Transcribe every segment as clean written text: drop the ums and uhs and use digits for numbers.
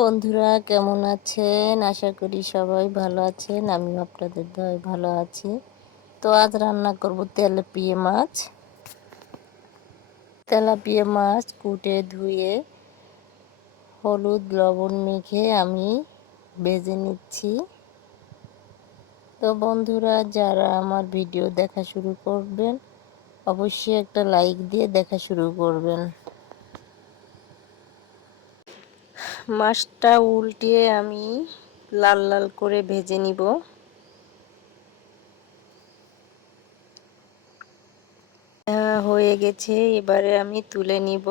বন্ধুরা কেমন আছেন? আশা করি সবাই ভালো আছেন। আমিও আপনাদের দয়ায় ভালো আছি। তো আজ রান্না করব তেলাপিয়া মাছ। তেলাপিয়া মাছ কুটে ধুয়ে হলুদ লবণ মেখে আমি ভেজে নিচ্ছি। তো বন্ধুরা যারা আমার ভিডিও দেখা শুরু করবেন অবশ্যই একটা লাইক দিয়ে দেখা শুরু করবেন। মাছটা উল্টিয়ে আমি লাল লাল করে ভেজে নিব। হয়ে গেছে, এবারে আমি তুলে নিব।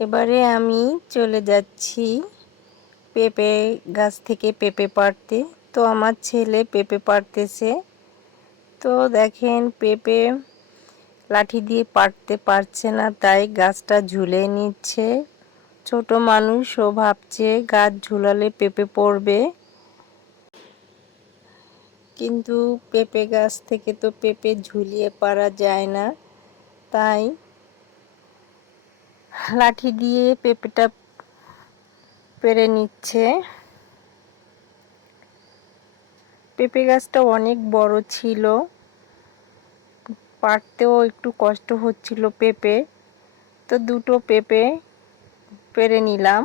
এবারে আমি চলে যাচ্ছি পেঁপে গাছ থেকে পেঁপে পাড়তে। তো আমার ছেলে পেঁপে পাড়তেছে। তো দেখেন পেঁপে লাঠি দিয়ে পাড়তে পারছে না, তাই গাছটা ঝুলে নিচ্ছে। ছোট মানুষ ও ভাবছে গাছ ঝুলালে পেঁপে পড়বে, কিন্তু পেঁপে গাছ থেকে তো পেঁপে ঝুলিয়ে পারা যায় না, তাই লাঠি দিয়ে পেঁপেটা পেরে নিচ্ছে। পেঁপে গাছটা অনেক বড় ছিল, পাড়তেও একটু কষ্ট হচ্ছিল পেঁপে। তো দুটো পেঁপে পেরে নিলাম।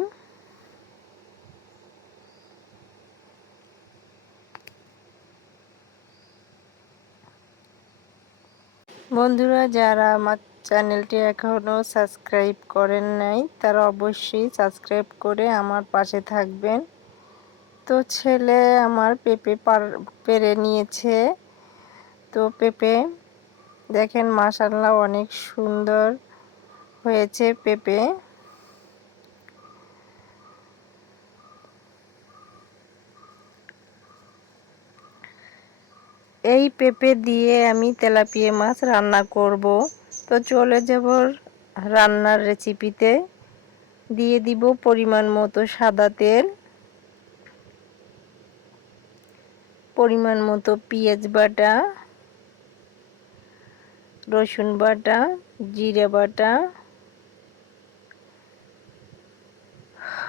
বন্ধুরা যারা আমার চ্যানেলটি এখনও সাবস্ক্রাইব করেন নাই তারা অবশ্যই সাবস্ক্রাইব করে আমার পাশে থাকবেন। তো ছেলে আমার পেঁপে পেরে নিয়েছে। তো পেঁপে দেখেন মাশাআল্লাহ অনেক সুন্দর হয়েছে পেঁপে। এই পেঁপে দিয়ে আমি তেলাপিয়া মাছ রান্না করব। তো চলে যাব রান্নার রেসিপিতে। দিয়ে দিব পরিমাণ মতো সাদা তেল, পরিমাণ মতো পেঁয়াজ বাটা, রসুন বাটা, জিরে বাটা,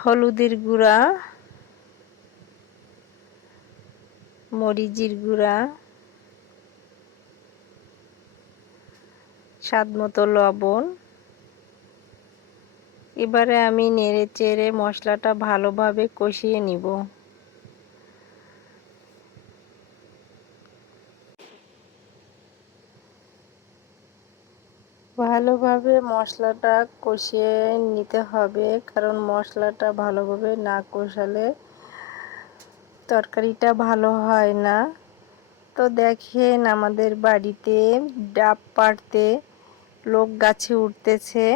হলুদের গুঁড়া, মরিচের গুঁড়া, স্বাদ মতো লবণ। এবারে আমি নেড়ে চেড়ে মশলাটা ভালোভাবে কষিয়ে নিব। ভালোভাবে মশলাটা কষিয়ে নিতে হবে, কারণ মশলাটা ভালোভাবে না কষালে তরকারিটা ভালো হয় না। তো দেখেন আমাদের বাড়িতে ডাব পাড়তে লোক গাছে উঠতেছে।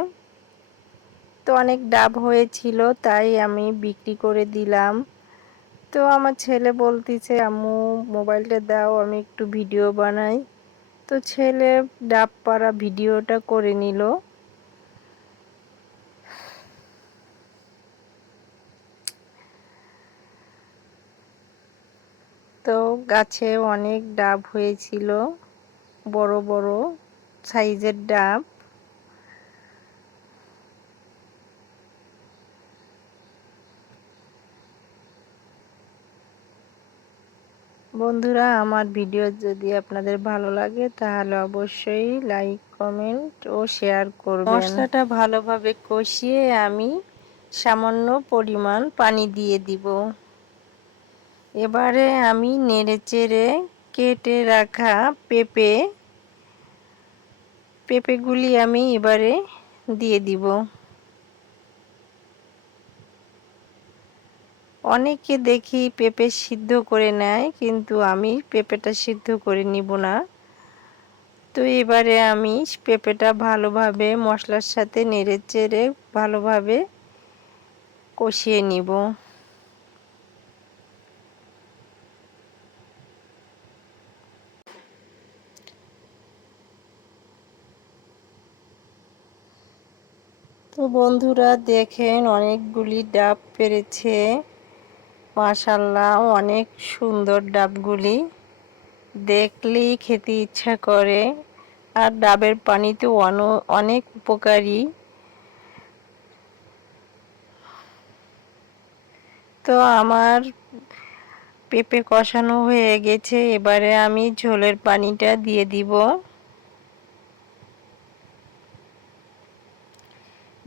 তো অনেক ডাব হয়েছিল, তাই আমি বিক্রি করে দিলাম। তো আমার ছেলে বলতেছে আম্মু মোবাইলটা দাও আমি একটু ভিডিও বানাই। তো ছেলে ডাব পাড়া ভিডিওটা করে নিল। তো গাছে অনেক ডাব হয়েছিল, বড় বড় সাইজের ডাব। বন্ধুরা আমার ভিডিও যদি আপনাদের ভালো লাগে তাহলে অবশ্যই লাইক কমেন্ট ও শেয়ার করবেন। মশলাটা ভালোভাবে কষিয়ে আমি সামান্য পরিমাণ পানি দিয়ে দিব। এবারে আমি নেড়েচেড়ে কেটে রাখা পেঁপেগুলি আমি এবারে দিয়ে দিব। অনেকে দেখি পেঁপে সিদ্ধ করে নেয়, কিন্তু আমি পেঁপেটা সিদ্ধ করে নিব না। তো এবারে আমি পেঁপেটা ভালোভাবে মশলার সাথে নেড়েচেড়ে ভালোভাবে কষিয়ে নিব। তো বন্ধুরা দেখেন অনেকগুলি ডাব পেরেছে, মাশাআল্লাহ অনেক সুন্দর ডাবগুলি, দেখলেই খেতে ইচ্ছা করে। আর ডাবের পানি তো অনেক উপকারী। তো আমার পেঁপে কষানো হয়ে গেছে, এবারে আমি ঝোলের পানিটা দিয়ে দিব।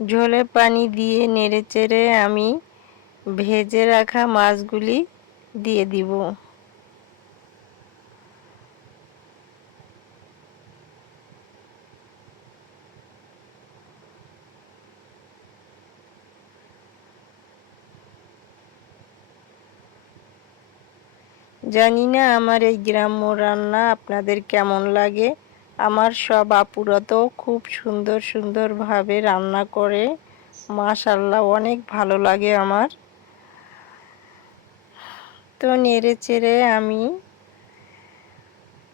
ঝোলের পানি দিয়ে নেড়েচেড়ে আমি ভেজে রাখা মাছগুলি দিয়ে দিব। জানি না আমার এই গ্রাম্য রান্না আপনাদের কেমন লাগে। আমার সব আপুরা তো খুব সুন্দর সুন্দরভাবে রান্না করে, মাশাআল্লাহ অনেক ভালো লাগে আমার। তো নেড়ে চেড়ে আমি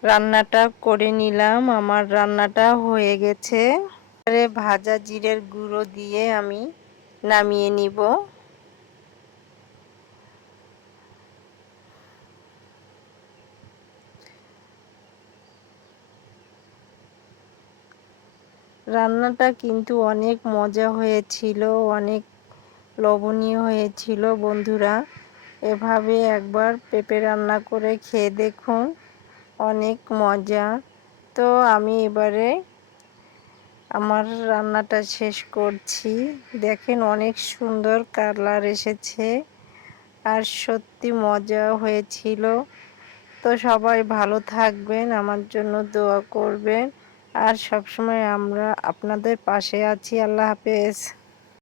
রান্নাটা করে নিলাম, আমার রান্নাটা হয়ে গেছে। এবারে ভাজা জিরের গুঁড়ো দিয়ে আমি নামিয়ে নিব। রান্নাটা কিন্তু অনেক মজা হয়েছিল, অনেক লোভনীয় হয়েছিল বন্ধুরা। এভাবে একবার পেঁপে রান্না করে খেয়ে দেখুন, অনেক মজা। তো আমি এবারে আমার রান্নাটা শেষ করছি। দেখেন অনেক সুন্দর কালার এসেছে আর সত্যি মজা হয়েছিল। তো সবাই ভালো থাকবেন, আমার জন্য দোয়া করবেন আর সবসময় আমরা আপনাদের পাশে আছি। আল্লাহ হাফেজ।